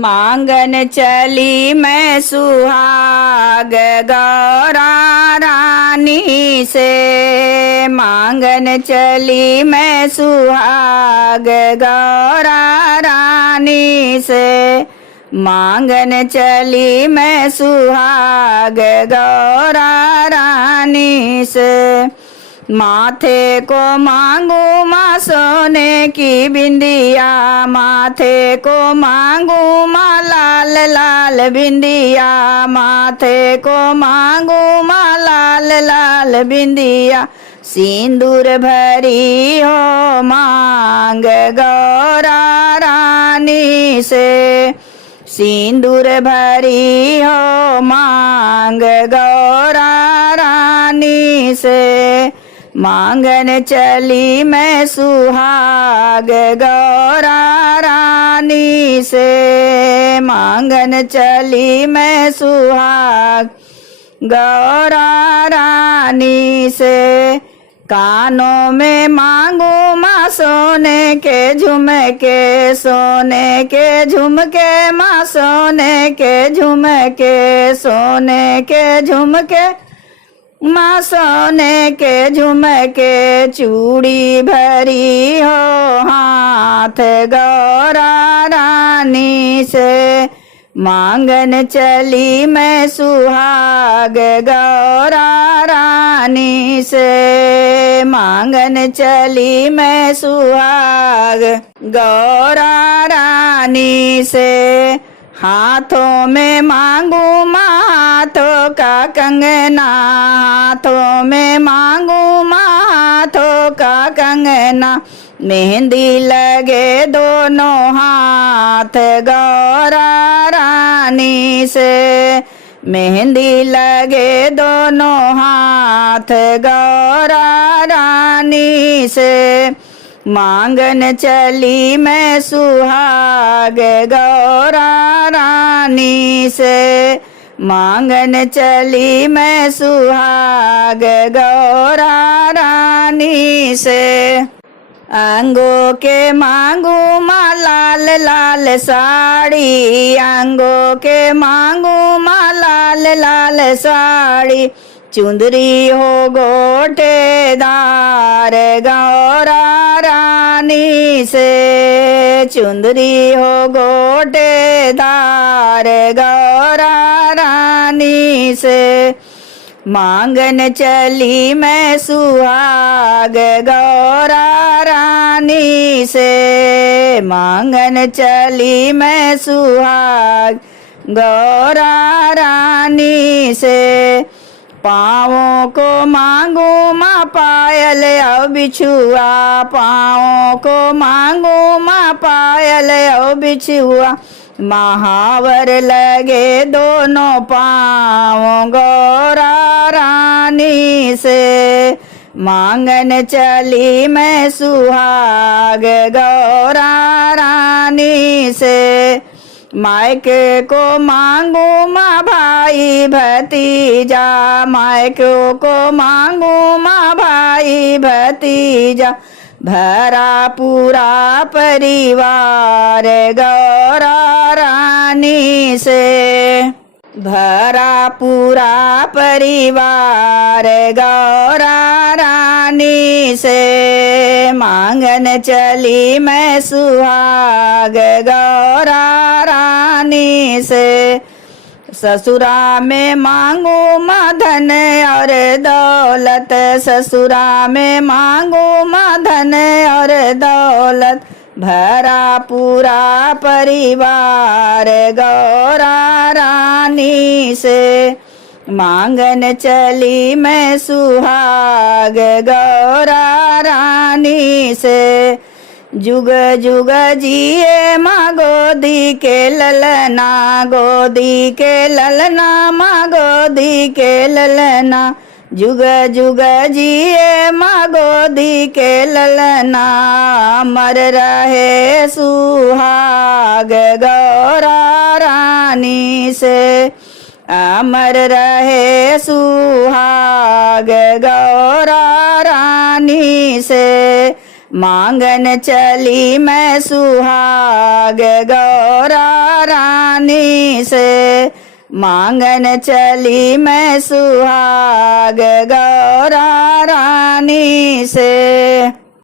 मांगन चली मैं सुहाग गौरा रानी से। मांगन चली मैं सुहाग गौरा रानी से। मांगन चली मैं सुहाग गौरा रानी से। माथे को मांगू माँ सोने की बिंदिया, माथे को मांगू माँ लाल लाल बिंदिया, माथे को मांगू माँ लाल लाल बिंदिया। सिंदूर भरी हो मांग गौरा रानी से। सिंदूर भरी हो मांग गौरा रानी से। मांगन चली मैं सुहाग गौरा रानी से। मांगन चली मैं सुहाग गौरा रानी से। कानों में मांगू माँ सोने के झुमके, सोने के झुमके माँ सोने के झुमके, सोने के झुमके माँ सोने के झुमके। चूड़ी भरी हो हाथ गौरा रानी से। मांगन चली मैं सुहाग गौरा रानी से। मांगन चली मैं सुहाग गौरा रानी से। हाथों में मांगू माँ हाथों का कंगना, हाथों में मांगू माँ हाथों का कंगना। मेहंदी लगे दोनों हाथ गौरा रानी से। मेहंदी लगे दोनों हाथ गौरा रानी से। मांगन चली मैं सुहाग गौरा रानी से। मांगन चली मैं सुहाग गौरा रानी से। अंगों के मांगू माँ लाल लाल साड़ी, अंगों के मांगू माँ लाल लाल साड़ी। चुंदरी हो गोटेदार गौरा रानी से। चुंदरी हो गोटेदार गौरा रानी से। मांगन चली मैं सुहाग गौरा रानी से। मांगन चली मैं सुहाग गौरा रानी से। पाँवों को मांगू माँ पायल और बिछुआ, पाँवों को मांगू माँ पायल और बिछुआ। महावर लगे दोनों पाँव गौरा रानी से। मांगन चली मैं सुहाग गौरा रानी से। मायके को मांगू माँ भाई भतीजा, मायके को मांगू माँ भाई भतीजा। भरा पूरा परिवार गौरा रानी से। भरा पूरा परिवार गौरा रानी से। मांगन चली मैं सुहाग गौरा रानी से। ससुरा में मांगू माँ धन और दौलत, ससुरा में मांगू माँ धन और दौलत। भरा पूरा परिवार गौरा रानी से। मांगन चली मैं सुहाग गौरा रानी से। जुग जुग जिए माँ गोदी के ललना, गोदी के ललना माँ गोदी के ललना। जुग जुग जिए माँ गोदी के ललना। अमर रहे सुहाग गौरा रानी से। अमर रहे सुहाग गौरा रानी से। मांगन चली मैं सुहाग गौरा रानी रानी से मांगन चली मैं सुहाग गौरा रानी से।